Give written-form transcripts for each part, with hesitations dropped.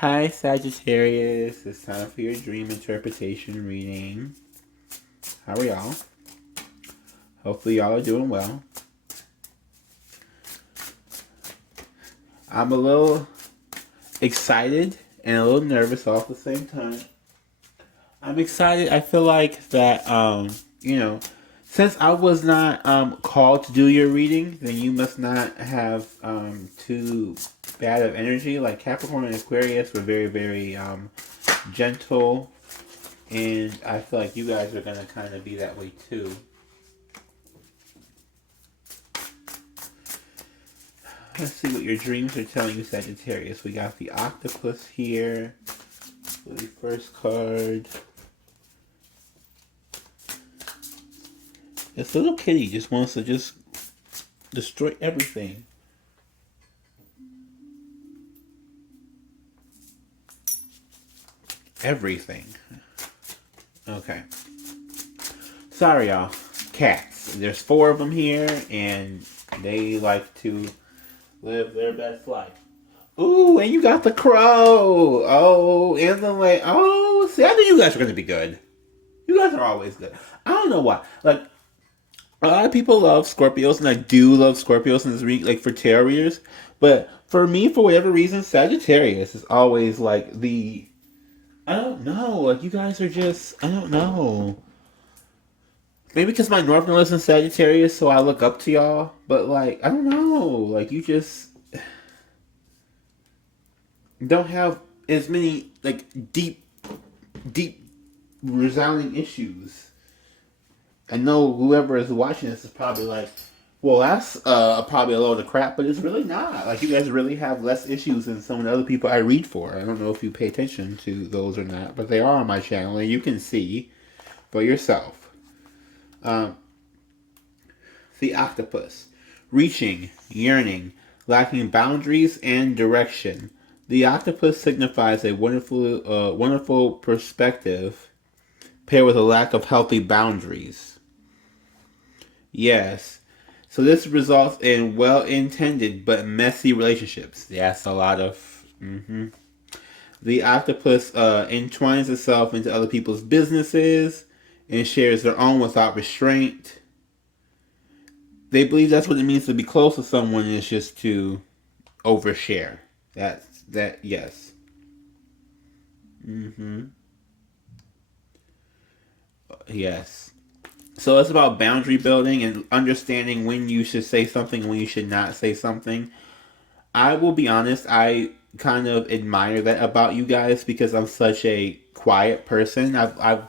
Hi, Sagittarius. It's time for your dream interpretation reading. How are y'all? Hopefully y'all are doing well. I'm a little excited and a little nervous all at the same time. I'm excited. I feel like that, since I was not called to do your reading, then you must not have too bad of energy. Like Capricorn and Aquarius were very, very gentle, and I feel like you guys are gonna kind of be that way too. Let's see what your dreams are telling you, Sagittarius. We got the Octopus here for the first card. This little kitty just wants to just destroy everything. Everything. Okay. Sorry, y'all. Cats. There's 4 of them here, and they like to live their best life. Ooh, and you got the crow. Oh, and the like. Oh, see, I knew you guys were going to be good. You guys are always good. I don't know why. Like, a lot of people love Scorpios, and I do love Scorpios in this week, like for Terriers. But for me, for whatever reason, Sagittarius is always like the. I don't know. Like, you guys are just. I don't know. Maybe because my North Node is in Sagittarius, so I look up to y'all. But, like, I don't know. Like, you just. Don't have as many, like, deep, resounding issues. I know whoever is watching this is probably like, well, that's probably a load of crap, but it's really not. Like, you guys really have less issues than some of the other people I read for. I don't know if you pay attention to those or not, but they are on my channel, and you can see for yourself. The Octopus. Reaching, yearning, lacking boundaries and direction. The octopus signifies a wonderful perspective paired with a lack of healthy boundaries. Yes. So this results in well-intended but messy relationships. That's a lot of... The octopus entwines itself into other people's businesses and shares their own without restraint. They believe that's what it means to be close to someone, is just to overshare. Yes. Yes. So it's about boundary building and understanding when you should say something and when you should not say something. I will be honest, I kind of admire that about you guys because I'm such a quiet person. I've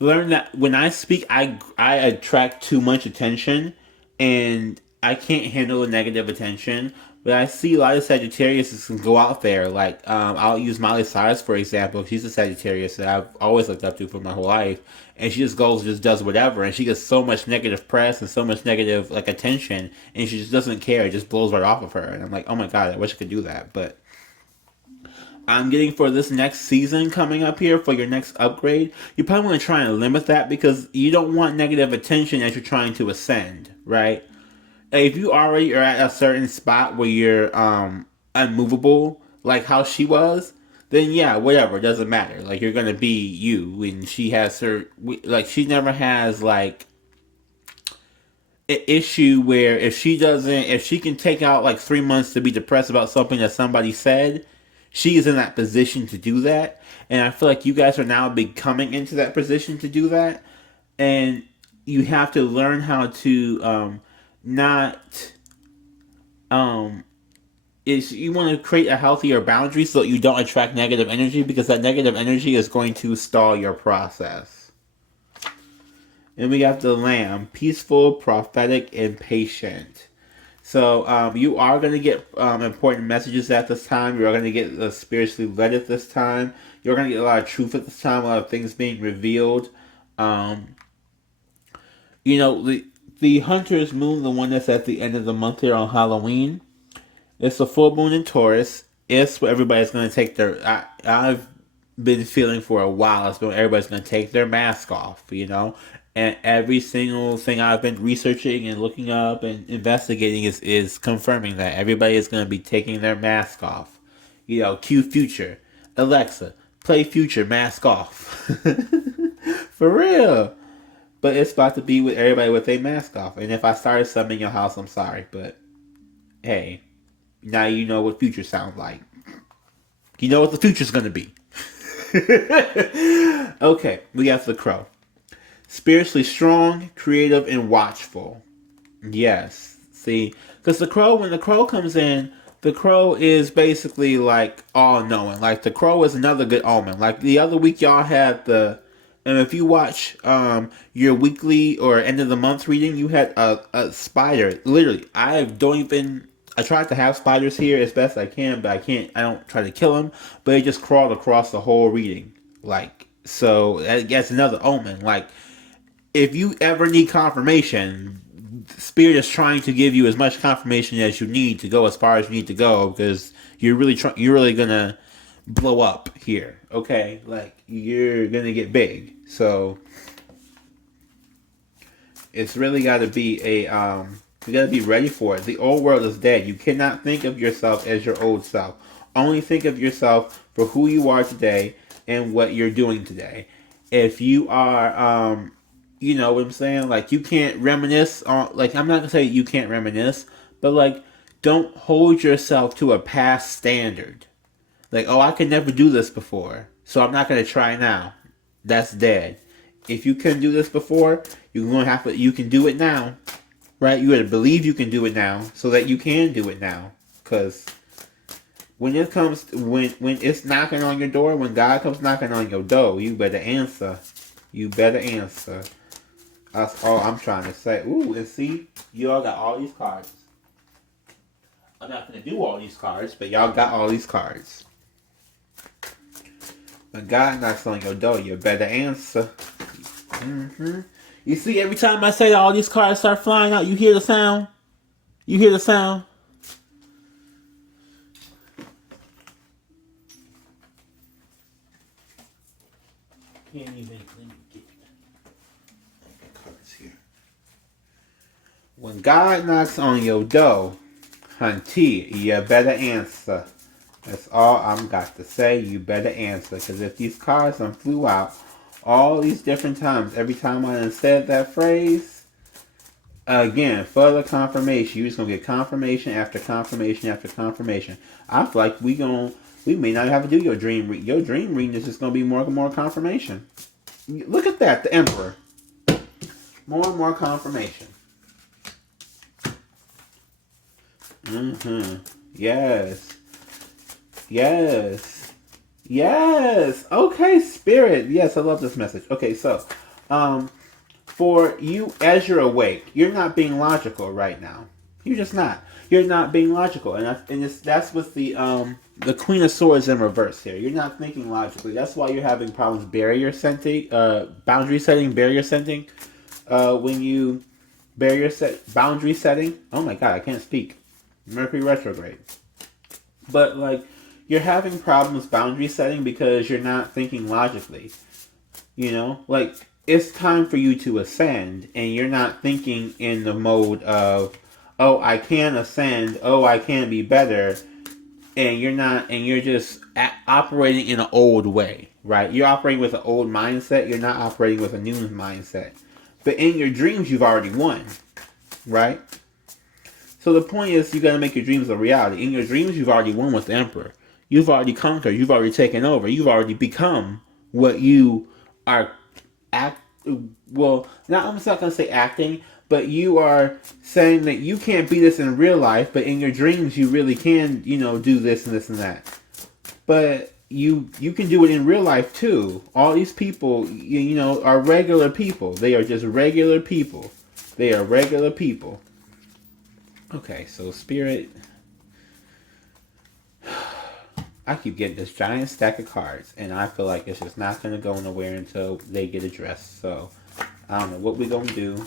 learned that when I speak, I attract too much attention, and I can't handle the negative attention. But I see a lot of Sagittarius can go out there. Like, I'll use Miley Cyrus, for example. She's a Sagittarius that I've always looked up to for my whole life. And she just goes, just does whatever. And she gets so much negative press and so much negative, like, attention. And she just doesn't care. It just blows right off of her. And I'm like, oh my God, I wish I could do that. But I'm getting for this next season coming up here, for your next upgrade, you probably want to try and limit that because you don't want negative attention as you're trying to ascend, right? If you already are at a certain spot where you're unmovable, like how she was, then yeah, whatever, it doesn't matter. Like, you're gonna be you, and she has her, like, she never has like an issue where if she can take out like 3 months to be depressed about something that somebody said, she is in that position to do that. And I feel like you guys are now becoming into that position to do that, and you have to learn how to not is you want to create a healthier boundary so that you don't attract negative energy, because that negative energy is going to stall your process. And we got the Lamb, peaceful, prophetic, and patient. So you are going to get important messages at this time. You're going to get spiritually led at this time. You're going to get a lot of truth at this time, a lot of things being revealed. The Hunter's Moon, the one that's at the end of the month here on Halloween, it's a full moon in Taurus. It's where everybody's going to take their... I've been feeling for a while, it's been everybody's going to take their mask off, And every single thing I've been researching and looking up and investigating is confirming that everybody is going to be taking their mask off. Cue future. Alexa, play Future, mask off. For real. But it's about to be with everybody with their mask off. And if I started something in your house, I'm sorry. But hey, now you know what Future sounds like. You know what the future's going to be. Okay, we got the Crow. Spiritually strong, creative, and watchful. Yes. See, because when the Crow comes in, the Crow is basically like all knowing. Like the Crow is another good omen. Like the other week, y'all had and if you watch your weekly or end of the month reading, you had a spider. Literally, I tried to have spiders here as best I can, but I can't. I don't try to kill them, but it just crawled across the whole reading. Like, so that's another omen. Like, if you ever need confirmation, Spirit is trying to give you as much confirmation as you need to go as far as you need to go, because you're really gonna blow up here. Okay, like you're gonna get big. So it's really got to be you got to be ready for it. The old world is dead. You cannot think of yourself as your old self. Only think of yourself for who you are today and what you're doing today. If you are, you know what I'm saying? Like, you can't reminisce on, like, I'm not going to say you can't reminisce, but, like, don't hold yourself to a past standard. Like, oh, I could never do this before, so I'm not going to try now. That's dead. If you couldn't do this before, you can do it now. Right? You got to believe you can do it now so that you can do it now. Because when it's knocking on your door, when God comes knocking on your door, you better answer. You better answer. That's all I'm trying to say. Ooh, and see, you all got all these cards. I'm not going to do all these cards, but y'all got all these cards. When God knocks on your door, you better answer. Mm-hmm. You see, every time I say that, all these cards start flying out, you hear the sound? You hear the sound? Can't even get cards here. When God knocks on your door, hunty, you better answer. That's all I'm got to say. You better answer. Because if these cards flew out all these different times, every time I said that phrase, again, further confirmation. You're just gonna get confirmation after confirmation after confirmation. I feel like we may not have to do your dream reading. Your dream reading is just gonna be more and more confirmation. Look at that, the Emperor. More and more confirmation. Yes. Yes. Yes. Okay, Spirit. Yes, I love this message. Okay, so, for you, as you're awake, you're not being logical right now. You're just not. You're not being logical, and that's with the Queen of Swords in reverse here. You're not thinking logically. That's why you're having problems boundary setting, barrier setting. When you boundary setting. Oh my God, I can't speak. Mercury retrograde. But like, you're having problems boundary setting because you're not thinking logically. You know, like, it's time for you to ascend, and you're not thinking in the mode of, oh, I can ascend, oh, I can be better, and you're just operating in an old way, right? You're operating with an old mindset, you're not operating with a new mindset. But in your dreams, you've already won, right? So the point is, you got to make your dreams a reality. In your dreams, you've already won with the Emperor. You've already conquered. You've already taken over. You've already become what you are well, I'm not going to say acting, but you are saying that you can't be this in real life, but in your dreams you really can, do this and this and that. But you can do it in real life too. All these people, are regular people. They are just regular people. They are regular people. Okay, so Spirit, I keep getting this giant stack of cards, and I feel like it's just not going to go nowhere until they get addressed. So, I don't know what we're going to do.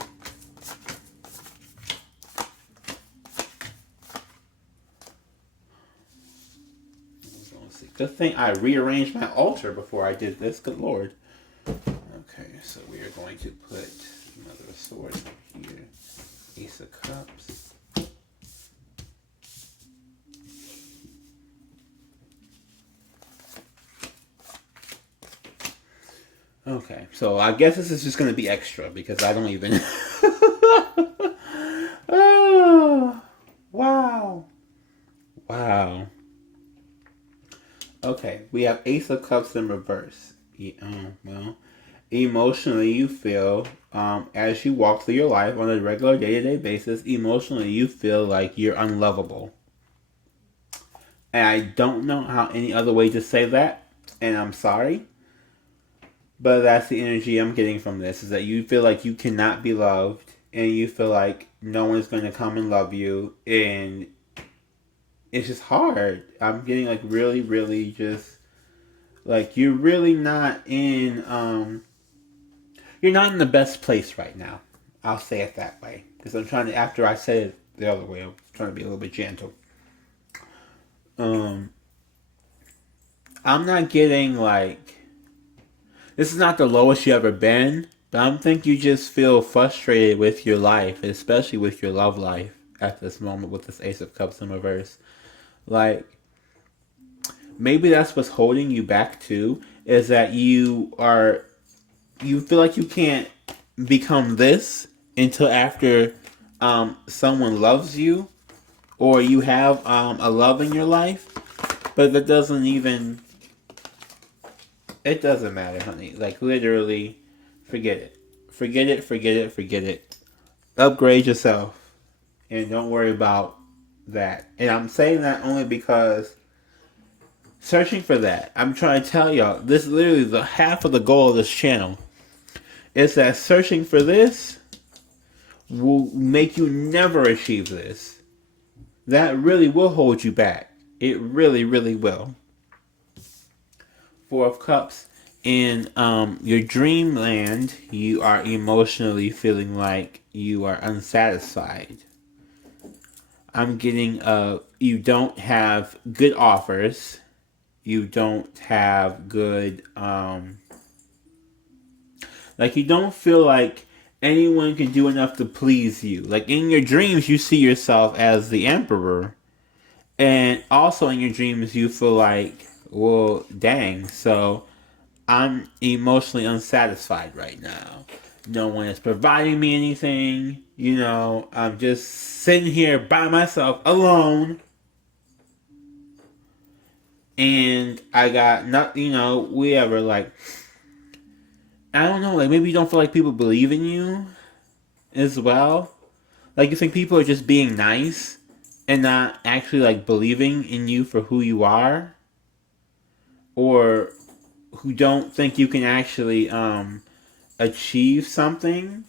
Let's see. Good thing I rearranged my altar before I did this. Good Lord. Okay, so we are going to put Mother of Swords here. Ace of Cups. Okay, so I guess this is just going to be extra because I don't even... Oh, wow. Wow. Okay, we have Ace of Cups in reverse. Well, emotionally you feel, as you walk through your life on a regular day-to-day basis, emotionally you feel like you're unlovable. And I don't know how any other way to say that, and I'm sorry. But that's the energy I'm getting from this, is that you feel like you cannot be loved, and you feel like no one's going to come and love you, and it's just hard. I'm getting like really, really just like you're really not in you're not in the best place right now. I'll say it that way because I'm trying to. After I said it the other way, I'm trying to be a little bit gentle. Um, I'm not getting like this is not the lowest you ever been, but I think you just feel frustrated with your life, especially with your love life at this moment with this Ace of Cups in reverse. Like maybe that's what's holding you back too, is that you feel like you can't become this until after someone loves you or you have a love in your life, but that doesn't even, it doesn't matter, honey. Like literally, forget it. Forget it, forget it, forget it. Upgrade yourself and don't worry about that. And I'm saying that only because searching for that, I'm trying to tell y'all, this is literally the half of the goal of this channel. Is that searching for this will make you never achieve this. That really will hold you back. It really, really will. Four of Cups. In your dreamland, you are emotionally feeling like you are unsatisfied. I'm getting you don't have good offers. You don't have good like you don't feel like anyone can do enough to please you. Like in your dreams you see yourself as the emperor. And also in your dreams you feel like, well, dang, so I'm emotionally unsatisfied right now. No one is providing me anything. You know, I'm just sitting here by myself alone. And I got not, you know, whatever. Like, I don't know. Like, maybe you don't feel like people believe in you as well. Like, you think people are just being nice and not actually, like, believing in you for who you are. Or who don't think you can actually, achieve something.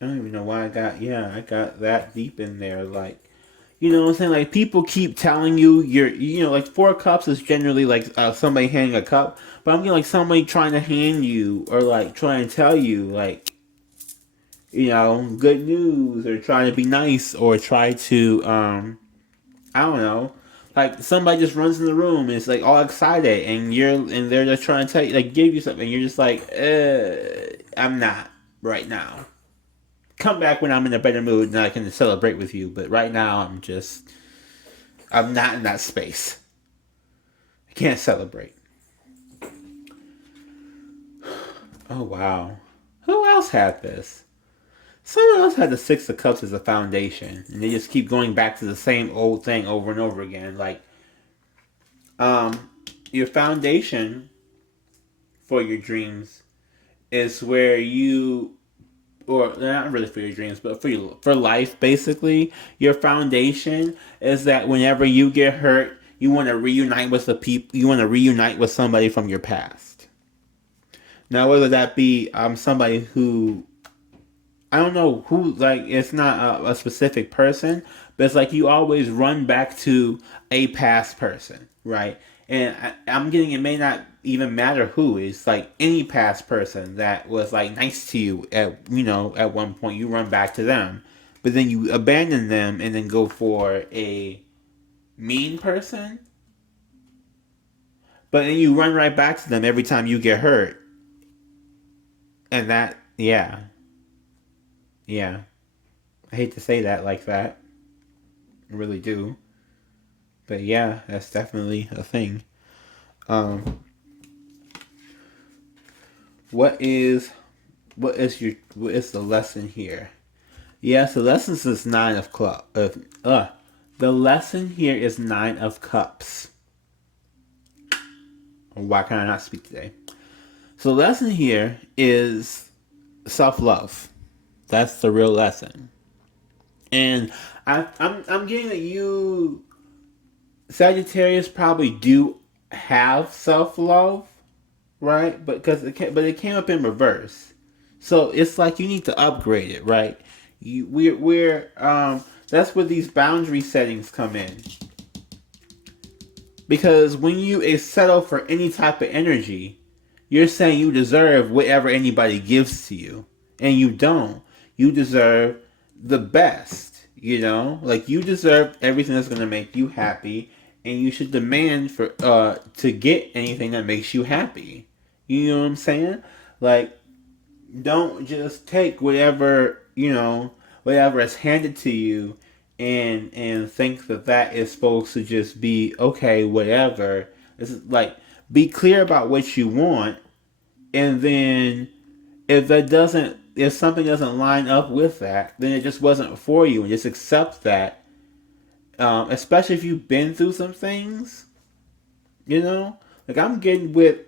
I don't even know why I got that deep in there. Like, you know what I'm saying? Like, people keep telling you like, Four Cups is generally like somebody handing a cup. But I'm getting like somebody trying to hand you or like trying to tell you, like, you know, good news or trying to be nice or try to, I don't know. Like, somebody just runs in the room and it's like all excited and they're just trying to tell you, like, give you something. And you're just like, I'm not right now. Come back when I'm in a better mood and I can celebrate with you. But right now, I'm not in that space. I can't celebrate. Oh, wow. Who else had this? Someone else had the Six of Cups as a foundation. And they just keep going back to the same old thing over and over again. Like, your foundation for your dreams is where you, or not really for your dreams, but for life, basically, your foundation is that whenever you get hurt, you want to reunite with the people. You want to reunite with somebody from your past. Now, whether that be somebody who, I don't know who, like, it's not a specific person, but it's like you always run back to a past person, right? And I'm getting, it may not even matter who. It's like any past person that was like nice to you at one point, you run back to them, but then you abandon them and then go for a mean person, but then you run right back to them every time you get hurt, and that, yeah, yeah. I hate to say that like that. I really do. But yeah, that's definitely a thing. Um, what is the lesson here? Yes, the lesson is Nine of Clubs. The lesson here is Nine of Cups. Why can I not speak today? So the lesson here is self-love. That's the real lesson. And I'm getting that you, Sagittarius, probably do have self-love, right? But it came up in reverse. So it's like you need to upgrade it, right? That's where these boundary settings come in. Because when you settle for any type of energy, you're saying you deserve whatever anybody gives to you. And you don't. You deserve the best, you know? Like, you deserve everything that's going to make you happy. And you should demand for to get anything that makes you happy. You know what I'm saying? Like, don't just take whatever, whatever is handed to you and think that is supposed to just be okay, whatever. It's like, be clear about what you want, and then if something doesn't line up with that, then it just wasn't for you, and just accept that. Especially if you've been through some things, like I'm getting with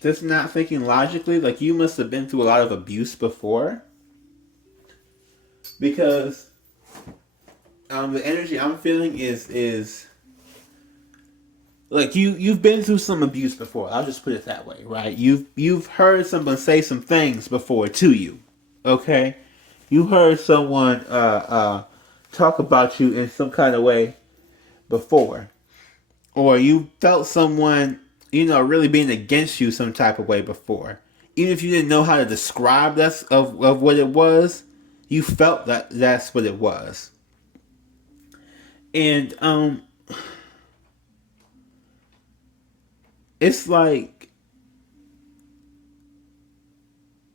just not thinking logically. Like, you must have been through a lot of abuse before, because the energy I'm feeling is like you've been through some abuse before. I'll just put it that way, right? You've heard someone say some things before to you, okay? You heard someone talk about you in some kind of way before, or you felt someone really being against you some type of way before. Even if you didn't know how to describe that of what it was, you felt that's what it was. And it's like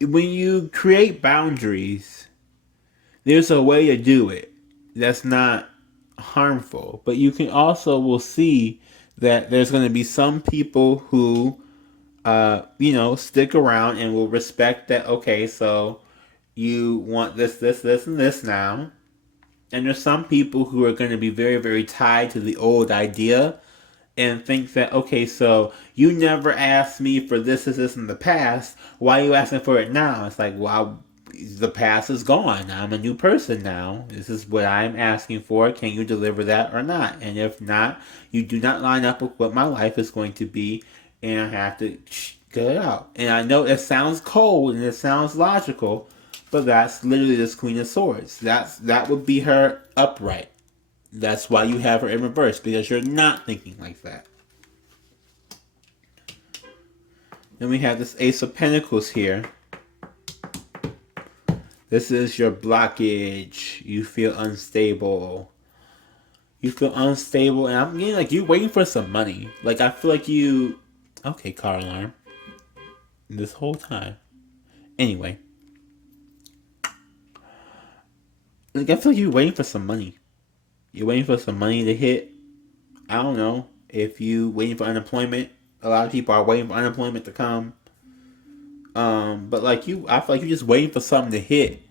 when you create boundaries, there's a way to do it that's not harmful. But you can also will see that there's going to be some people who, stick around and will respect that. Okay, so you want this, and this now. And there's some people who are going to be very, very tied to the old idea and think that, okay, so you never asked me for this in the past. Why are you asking for it now? It's like, well, the past is gone. I'm a new person now. This is what I'm asking for. Can you deliver that or not? And if not, you do not line up with what my life is going to be, and I have to get it out. And I know it sounds cold and it sounds logical, but that's literally this Queen of Swords. That would be her upright. That's why you have her in reverse, because you're not thinking like that. Then we have this Ace of Pentacles here. This is your blockage. You feel unstable. And I'm getting like you're waiting for some money. Like, I feel like you... Okay, car alarm. This whole time. Anyway. Like, I feel like you're waiting for some money. You're waiting for some money to hit. I don't know. If you waiting for unemployment, a lot of people are waiting for unemployment to come. But like I feel like you're just waiting for something to hit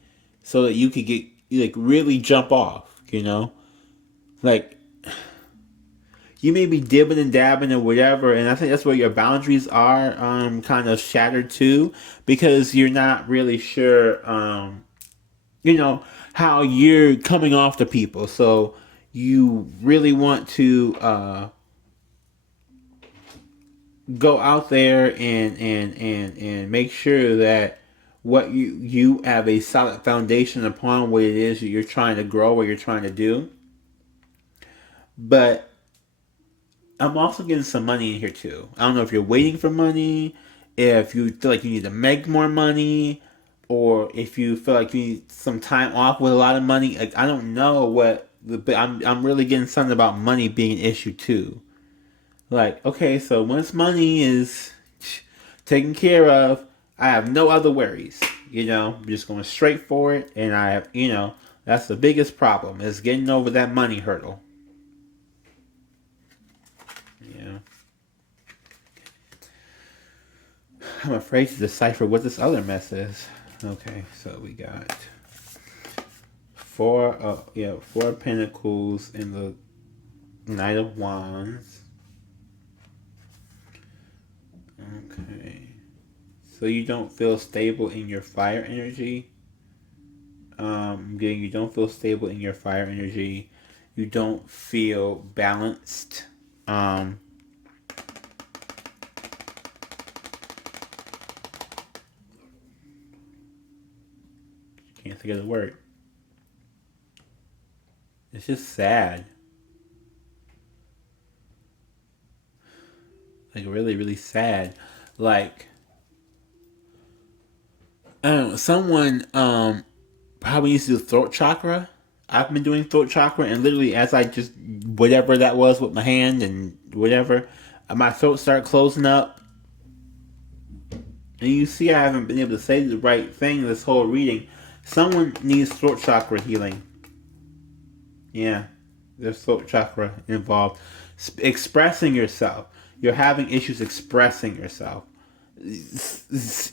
so that you could get really jump off. Like, you may be dibbing and dabbing or whatever, and I think that's where your boundaries are kind of shattered too, because you're not really sure how you're coming off to people. So you really want to go out there and make sure that what you have a solid foundation upon what it is that you're trying to grow or you're trying to do. But I'm also getting some money in here too. I don't know if you're waiting for money, if you feel like you need to make more money, or if you feel like you need some time off with a lot of money. Like, I don't know what, but I'm really getting something about money being an issue too. Like, okay, so once money is taken care of, I have no other worries. I'm just going straight for it, and I have, that's the biggest problem, is getting over that money hurdle. Yeah. I'm afraid to decipher what this other mess is. Okay, so we got four Pentacles in the Knight of Wands. Okay. So you don't feel stable in your fire energy. Again, you don't feel stable in your fire energy. You don't feel balanced. Can't think of the word. It's just sad. Like really, really sad. Like I don't know, someone probably needs to do throat chakra. I've been doing throat chakra, and literally as I just whatever that was with my hand and whatever, my throat started closing up. And you see, I haven't been able to say the right thing this whole reading. Someone needs throat chakra healing. Yeah, there's throat chakra involved. Expressing yourself. You're having issues expressing yourself.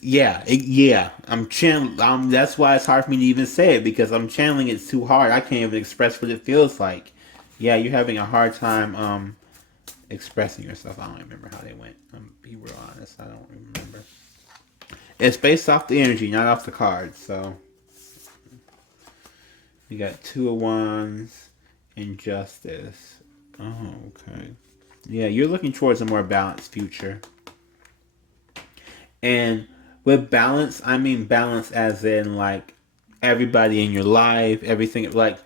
Yeah. I'm channeling. That's why it's hard for me to even say it, because I'm channeling it too hard. I can't even express what it feels like. Yeah, you're having a hard time expressing yourself. I don't remember how they went. I'm be real honest. I don't remember. It's based off the energy, not off the cards. So we got Two of Wands and Justice. Oh, okay. Yeah, you're looking towards a more balanced future. And with balance, I mean balance as in like everybody in your life, everything. Like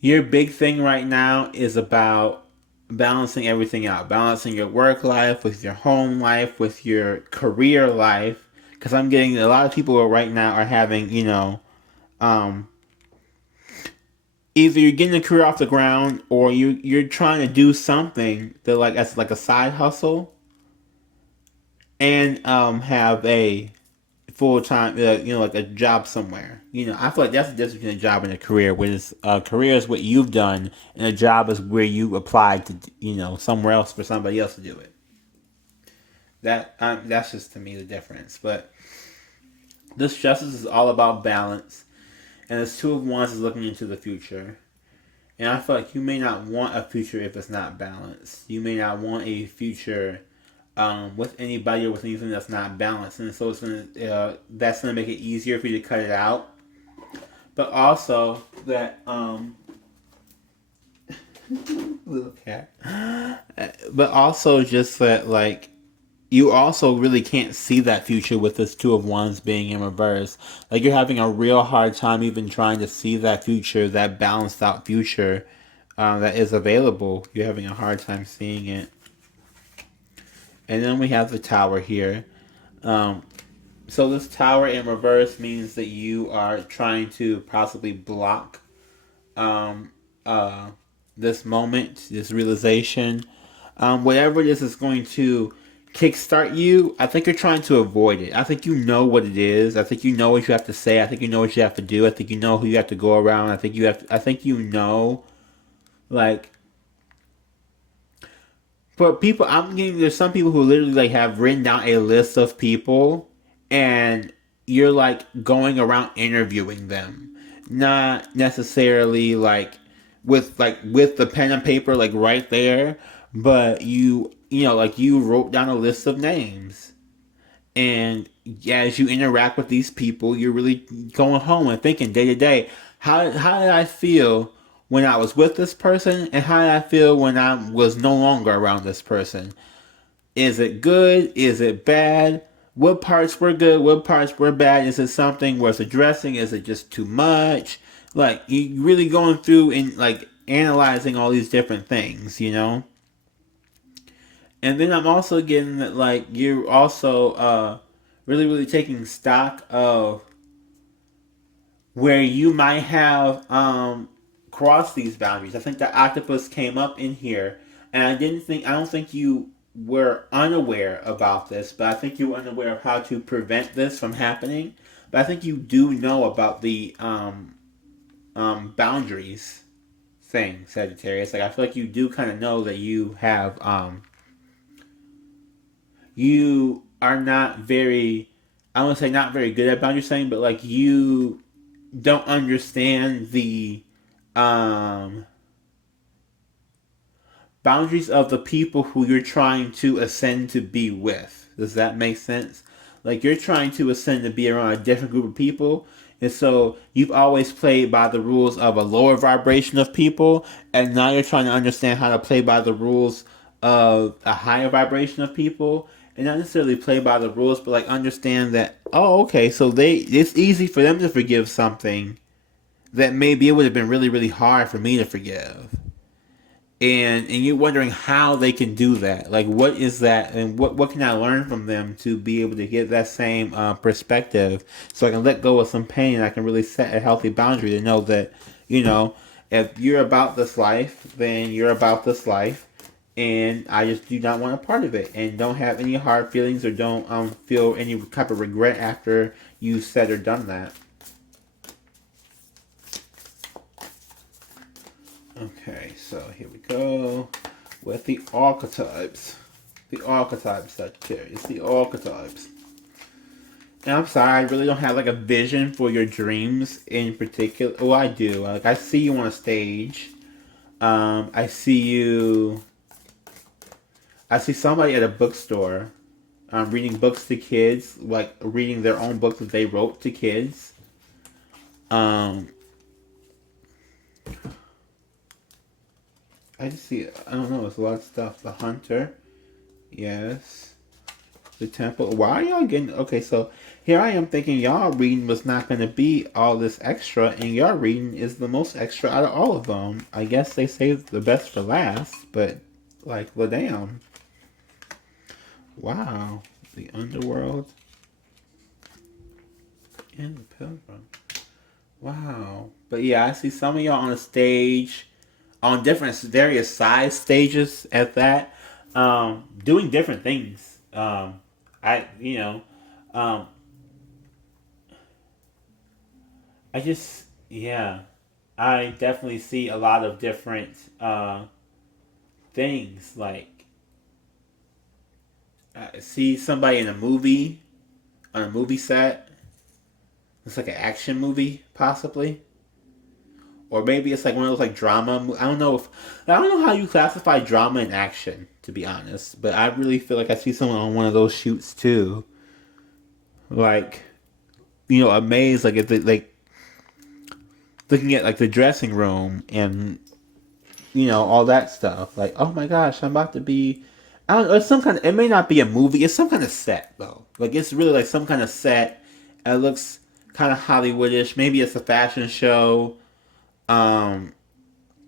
your big thing right now is about balancing everything out. Balancing your work life with your home life, with your career life. Because I'm getting a lot of people right now are having, either you're getting a career off the ground, or you're trying to do something that like as like a side hustle, and have a full time, like a job somewhere. I feel like that's the difference between a job and a career. Where a career is what you've done, and a job is where you applied to, somewhere else for somebody else to do it. That's just to me the difference. But this justice is all about balance, and this Two of Wands is looking into the future. And I feel like you may not want a future if it's not balanced. You may not want a future with anybody or with anything that's not balanced, and so that's gonna make it easier for you to cut it out. But also that little cat. But also just that like you also really can't see that future with this Two of Wands being in reverse. Like you're having a real hard time even trying to see that future, that balanced out future that is available. You're having a hard time seeing it. And then we have the Tower here. So this Tower in reverse means that you are trying to possibly block this moment, this realization. Whatever this is going to kickstart you, I think you're trying to avoid it. I think you know what it is. I think you know what you have to say. I think you know what you have to do. I think you know who you have to go around. I think like, for people, there's some people who literally like have written down a list of people, and you're like going around interviewing them, not necessarily like with the pen and paper like right there, but like you wrote down a list of names, and as you interact with these people, you're really going home and thinking day to day, how did I feel when I was with this person, and how did I feel when I was no longer around this person? Is it good? Is it bad? What parts were good? What parts were bad? Is it something worth addressing? Is it just too much? Like you really going through and like analyzing all these different things. And then I'm also getting that like you're also really, really taking stock of where you might have crossed these boundaries. I think that Octopus came up in here, and I don't think you were unaware about this, but I think you were unaware of how to prevent this from happening. But I think you do know about the boundaries thing, Sagittarius. Like I feel like you do kind of know that you have you are not very, I wouldn't say not very good at boundary setting, but like you don't understand the um, boundaries of the people who you're trying to ascend to be with. Does that make sense? Like you're trying to ascend to be around a different group of people, and so you've always played by the rules of a lower vibration of people, and now you're trying to understand how to play by the rules of a higher vibration of people, and not necessarily play by the rules, but like understand that, oh, okay, so it's easy for them to forgive something that maybe it would have been really, really hard for me to forgive. And you're wondering how they can do that. Like, what is that, and what can I learn from them to be able to get that same perspective, so I can let go of some pain and I can really set a healthy boundary to know that, you know, if you're about this life, then you're about this life, and I just do not want a part of it, and don't have any hard feelings or don't feel any type of regret after you said or done that. Okay, so here we go with the archetypes. The archetypes, Sagittarius. The archetypes. And I'm sorry, I really don't have like a vision for your dreams in particular. Oh, I do. Like I see you on a stage. I see you. I see somebody at a bookstore, reading books to kids, like reading their own books that they wrote to kids. I just see, I don't know, it's a lot of stuff. The Hunter, yes. The Temple. Why are y'all getting, okay, so here I am thinking y'all reading was not going to be all this extra, and y'all reading is the most extra out of all of them. I guess they saved the best for last, but, like, well, damn. Wow. The Underworld. And the Pilgrim. Wow. But yeah, I see some of y'all on a stage, on different various size stages at that, doing different things. I you know, um, I just yeah, I definitely see a lot of different things. Like I see somebody in a movie, on a movie set. It's like an action movie, possibly. Or maybe it's like one of those like drama. I don't know how you classify drama and action, to be honest. But I really feel like I see someone on one of those shoots too. Like, amazed, like, if like looking at like the dressing room and all that stuff. Like, oh my gosh, I'm about to be. I don't know. It's some kind of. It may not be a movie. It's some kind of set though. Like it's really like some kind of set. It looks kind of Hollywoodish. Maybe it's a fashion show. Um,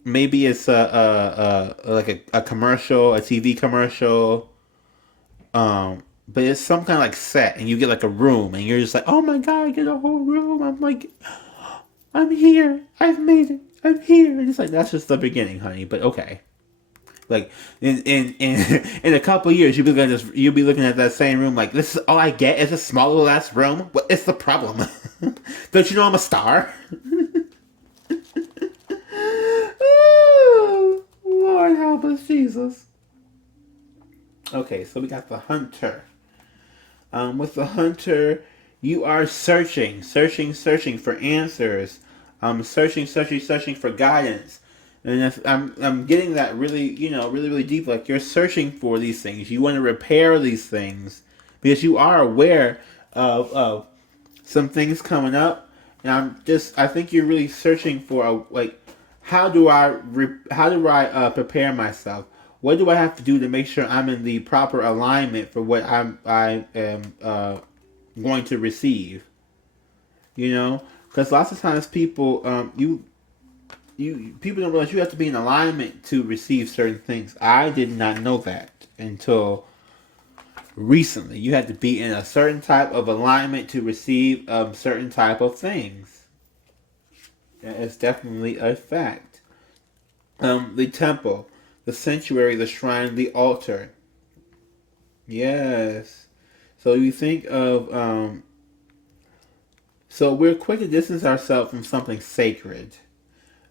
Maybe it's a commercial, a TV commercial. But it's some kind of like set, and you get like a room, and you're just like, oh my god, I get a whole room. I'm like, I'm here. I've made it. I'm here. And it's like that's just the beginning, honey. But okay. Like in a couple of years, you'll be looking at that same room like this is all I get is a small little ass room. What is the problem? Don't you know I'm a star? Oh, Lord help us, Jesus. Okay, so we got the Hunter. With the Hunter, you are searching for answers. Searching for guidance. And I'm getting that really, really deep. Like you're searching for these things. You want to repair these things because you are aware of some things coming up. And I think you're really searching for like, how do I prepare myself? What do I have to do to make sure I'm in the proper alignment for what I am going to receive? Because lots of times people people don't realize you have to be in alignment to receive certain things. I did not know that until recently. You had to be in a certain type of alignment to receive certain type of things. That is definitely a fact. The temple, the sanctuary, the shrine, the altar. Yes. So you think of so we're quick to distance ourselves from something sacred,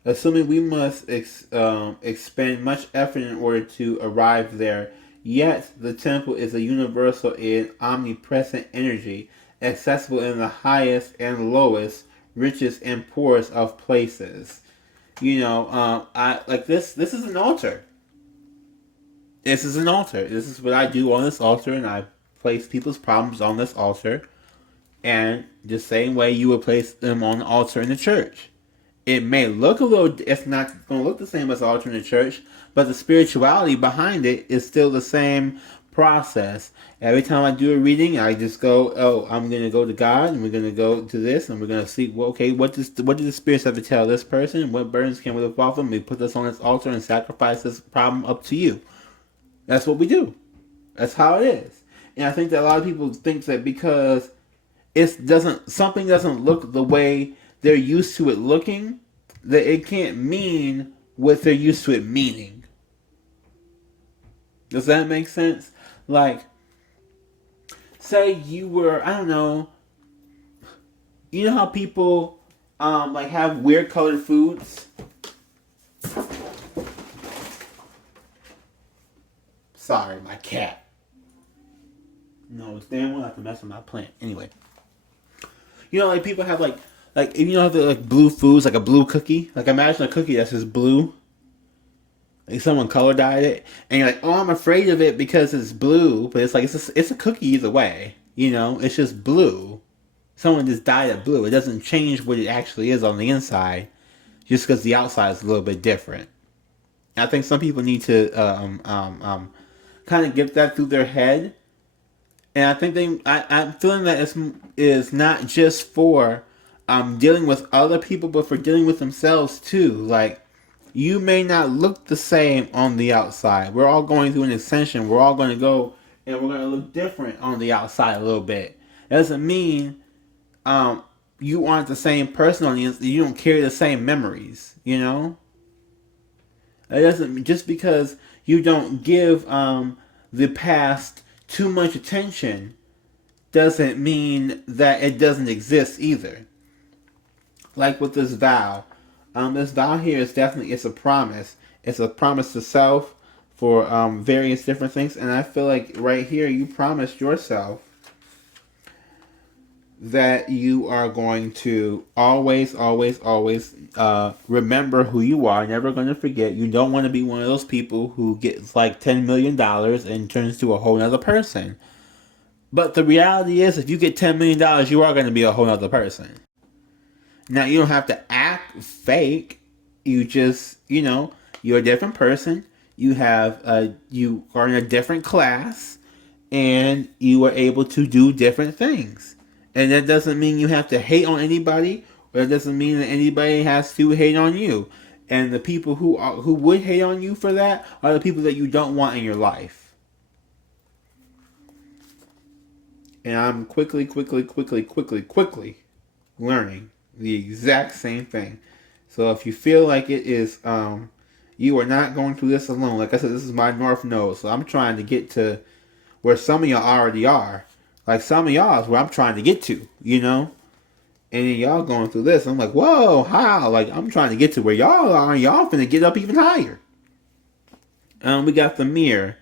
assuming we must expend much effort in order to arrive there, Yet the temple is a universal and omnipresent energy, accessible in the highest and lowest, richest and poorest of places. I like this. This is an altar. This is an altar. This is what I do on this altar, and I place people's problems on this altar. And the same way you would place them on the altar in the church. It may look a little, it's not going to look the same as the altar in the church, but the spirituality behind it is still the same process. Every time I do a reading, I just go, oh, I'm going to go to God, and we're going to go to this, and we're going to see, well, okay, what do the spirits have to tell this person? What burdens can we lift off them? We put this on this altar and sacrifice this problem up to you. That's what we do. That's how it is. And I think that a lot of people think that because something doesn't look the way they're used to it looking, that it can't mean what they're used to it meaning. Does that make sense? Like, say you were, I don't know, you know how people like have weird colored foods? Sorry, my cat. No, it's damn well have to mess with my plant. Anyway. Like people have like the like blue foods, like a blue cookie. Like imagine a cookie that's just blue. Like someone color dyed it, and you're like, oh, I'm afraid of it because it's blue, but it's like it's a cookie either way. It's just blue. Someone just dyed it blue. It doesn't change what it actually is on the inside, just because the outside is a little bit different. I think some people need to kind of get that through their head. And I think I'm feeling that is not just for dealing with other people, but for dealing with themselves too. Like, you may not look the same on the outside. We're all going through an ascension. We're all going to go and we're going to look different on the outside a little bit. It doesn't mean you aren't the same person on the inside. You don't carry the same memories, It doesn't, just because you don't give the past too much attention doesn't mean that it doesn't exist either. Like with this vow. This vow here is definitely, it's a promise. It's a promise to self for various different things. And I feel like right here you promised yourself that you are going to always remember who you are. Never going to forget. You don't want to be one of those people who gets like $10 million and turns to a whole other person. But the reality is, if you get $10 million, you are going to be a whole other person. Now, you don't have to act fake. You just, you're a different person. You are in a different class, and you are able to do different things. And that doesn't mean you have to hate on anybody, or it doesn't mean that anybody has to hate on you. And the people who would hate on you for that are the people that you don't want in your life. And I'm quickly learning the exact same thing. So if you feel like it is, you are not going through this alone. Like I said, this is my North Node. So I'm trying to get to where some of y'all already are. Like some of y'all is where I'm trying to get to, And then y'all going through this. I'm like, whoa, how? Like I'm trying to get to where y'all are, and y'all finna get up even higher. We got the mirror.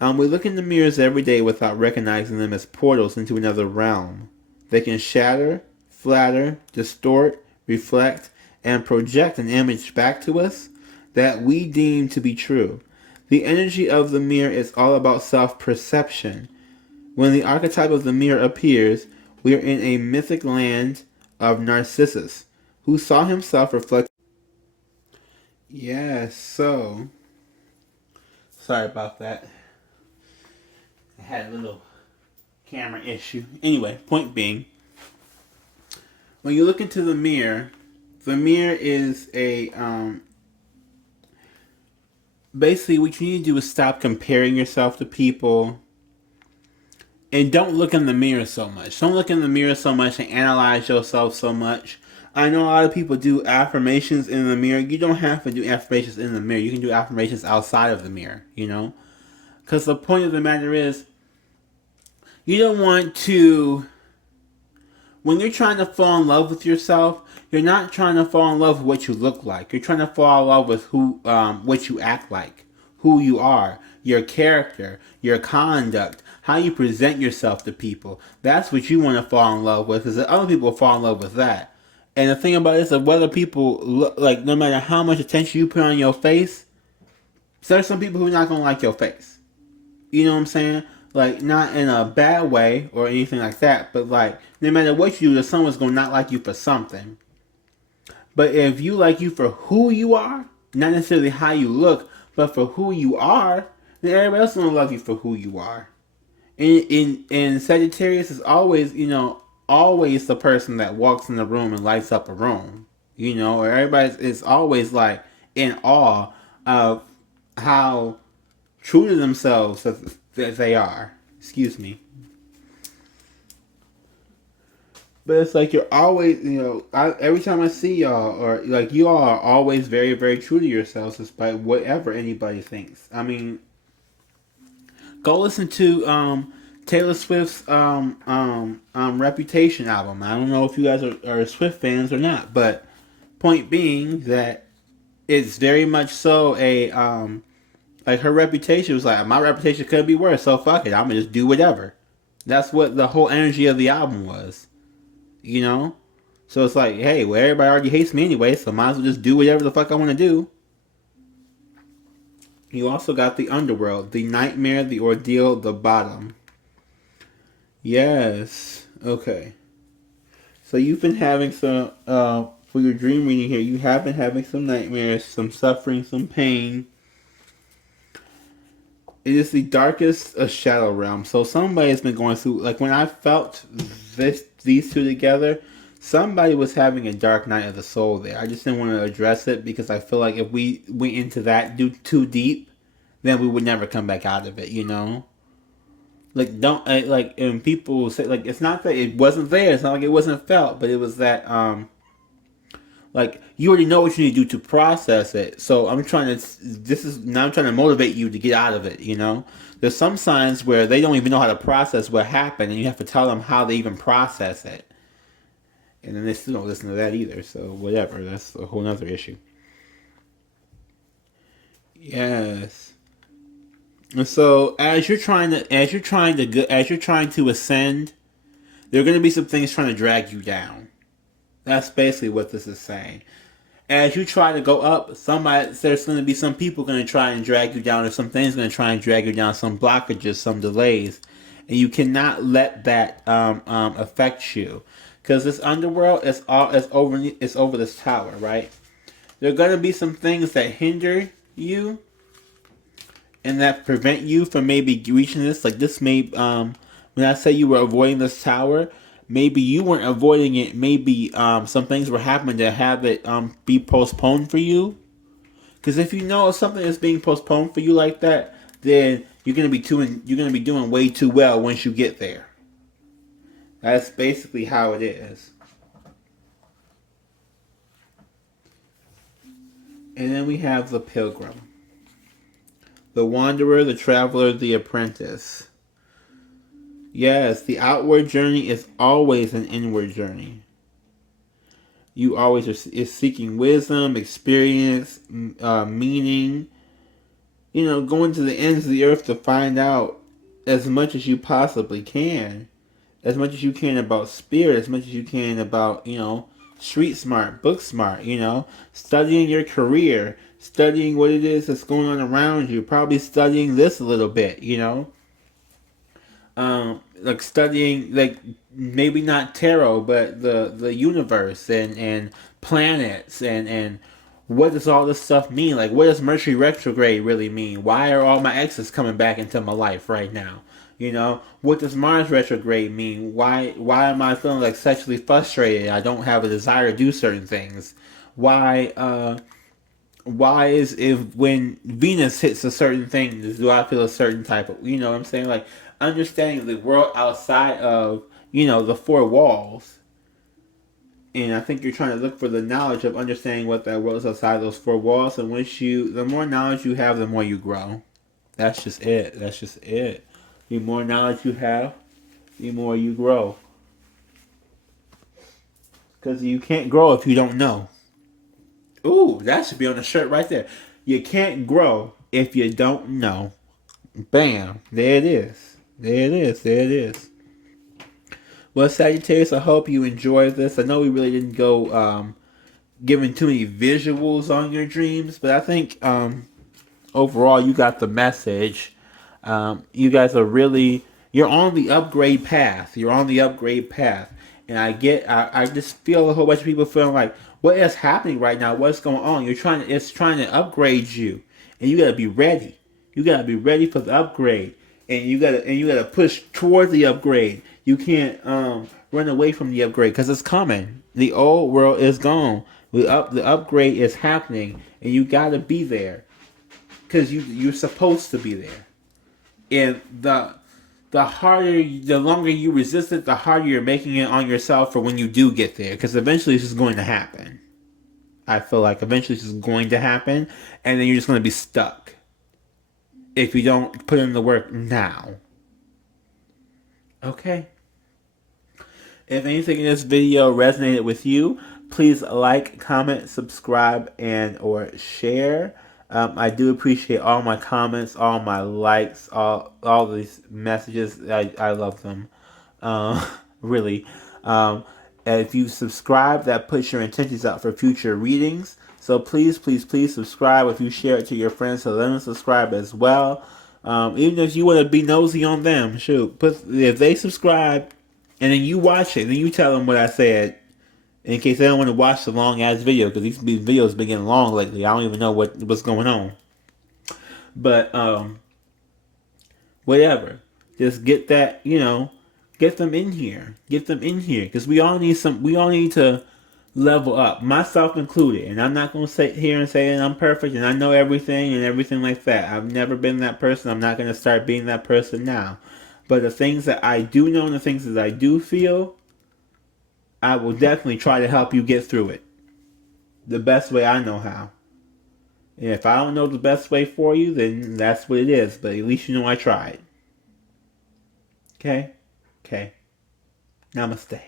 We look in the mirrors every day without recognizing them as portals into another realm. They can shatter, flatter, distort, reflect, and project an image back to us that we deem to be true. The energy of the mirror is all about self-perception. When the archetype of the mirror appears, we are in a mythic land of Narcissus, who saw himself reflect. Yes, so sorry about that. I had a little camera issue. Anyway, point being, when you look into the mirror is a basically what you need to do is stop comparing yourself to people. And don't look in the mirror so much. Don't look in the mirror so much and analyze yourself so much. I know a lot of people do affirmations in the mirror. You don't have to do affirmations in the mirror. You can do affirmations outside of the mirror, Because the point of the matter is, you don't want to, when you're trying to fall in love with yourself, you're not trying to fall in love with what you look like. You're trying to fall in love with what you act like, who you are, your character, your conduct, how you present yourself to people. That's what you want to fall in love with, because other people fall in love with that. And the thing about it is that whether people look, like, no matter how much attention you put on your face, there's some people who are not going to like your face. You know what I'm saying? Like, not in a bad way or anything like that, but like, no matter what you do, someone's going to not like you for something. But if you like you for who you are, not necessarily how you look, but for who you are, then everybody else is going to love you for who you are. And Sagittarius is always, always the person that walks in the room and lights up a room. Or everybody is always like in awe of how true to themselves that they are. Excuse me. But it's like you're always, every time I see y'all, or like you all are always very, very true to yourselves despite whatever anybody thinks. I mean, go listen to Taylor Swift's Reputation album. I don't know if you guys are Swift fans or not, but point being that it's very much so a like her reputation was like, my reputation could be worse, so fuck it, I'm gonna just do whatever. That's what the whole energy of the album was. So it's like, hey, well, everybody already hates me anyway, so might as well just do whatever the fuck I want to do. You also got the underworld, the nightmare, the ordeal, the bottom. Yes. Okay. So you've been having some, for your dream reading here, you have been having some nightmares, some suffering, some pain. It is the darkest shadow realm. So somebody's been going through, like when I felt these two together, somebody was having a dark night of the soul there. I just didn't want to address it because I feel like if we went into that too deep, then we would never come back out of it, Like, don't, like, and people say, like, it's not that it wasn't there, it's not like it wasn't felt, but it was that, like, you already know what you need to do to process it. So I'm trying to motivate you to get out of it, There's some signs where they don't even know how to process what happened, and you have to tell them how they even process it. And then they still don't listen to that either, so whatever, that's a whole other issue. Yes. And so as you're trying to ascend, there are going to be some things trying to drag you down. That's basically what this is saying. As you try to go up, there's going to be some people going to try and drag you down, or some things going to try and drag you down, some blockages, some delays, and you cannot let that affect you, because this underworld is over this tower, right? There are going to be some things that hinder you, and that prevent you from maybe reaching this. Like this may, when I say you were avoiding this tower, maybe you weren't avoiding it. Maybe some things were happening to have it be postponed for you. Because if you know something is being postponed for you like that, then you're gonna be doing way too well once you get there. That's basically how it is. And then we have the Pilgrim, the Wanderer, the Traveler, the Apprentice. Yes, the outward journey is always an inward journey. You always is seeking wisdom, experience, meaning. Going to the ends of the earth to find out as much as you possibly can. As much as you can about spirit, as much as you can about, street smart, book smart, studying your career, studying what it is that's going on around you, probably studying this a little bit, like studying, like maybe not tarot, but the universe and planets and what does all this stuff mean? Like, what does Mercury retrograde really mean? Why are all my exes coming back into my life right now? What does Mars retrograde mean? Why am I feeling like sexually frustrated? I don't have a desire to do certain things. Why is, if when Venus hits a certain thing, do I feel a certain type of, what I'm saying? Like, understanding the world outside of, the four walls. And I think you're trying to look for the knowledge of understanding what that world is outside of those four walls. And the more knowledge you have, the more you grow. That's just it. The more knowledge you have, the more you grow. Because you can't grow if you don't know. Ooh, that should be on the shirt right there. You can't grow If you don't know, bam, there it is. There it is. There it is. Well, Sagittarius, I hope you enjoyed this. I know we really didn't go giving too many visuals on your dreams, but I think overall you got the message. You guys are really, you're on the upgrade path. You're on the upgrade path. And I just feel a whole bunch of people feeling like, what is happening right now? What's going on? It's trying to upgrade you. And you gotta be ready. You gotta be ready for the upgrade. And you gotta push towards the upgrade. You can't run away from the upgrade because it's coming. The old world is gone. The upgrade is happening, and you gotta be there because you're supposed to be there. And the longer you resist it, the harder you're making it on yourself for when you do get there. Because eventually this is going to happen. I feel like eventually this is going to happen, and then you're just going to be stuck if you don't put in the work now. Okay. If anything in this video resonated with you, please like, comment, subscribe, and or share. I do appreciate all my comments, all my likes, all these messages. I love them. Really. And if you subscribe, that puts your intentions out for future readings. So please, please, please subscribe. If you share it to your friends, so let them subscribe as well. Even if you want to be nosy on them, shoot. If they subscribe, and then you watch it, and then you tell them what I said, in case they don't want to watch the long ass video, because these videos been getting long lately. I don't even know what's going on. But whatever. Just get that, get them in here. Get them in here. Because we all need to level up. Myself included. And I'm not gonna sit here and say that I'm perfect and I know everything and everything like that. I've never been that person. I'm not gonna start being that person now. But the things that I do know and the things that I do feel, I will definitely try to help you get through it the best way I know how. And if I don't know the best way for you, then that's what it is. But at least you know I tried. Okay? Okay. Namaste.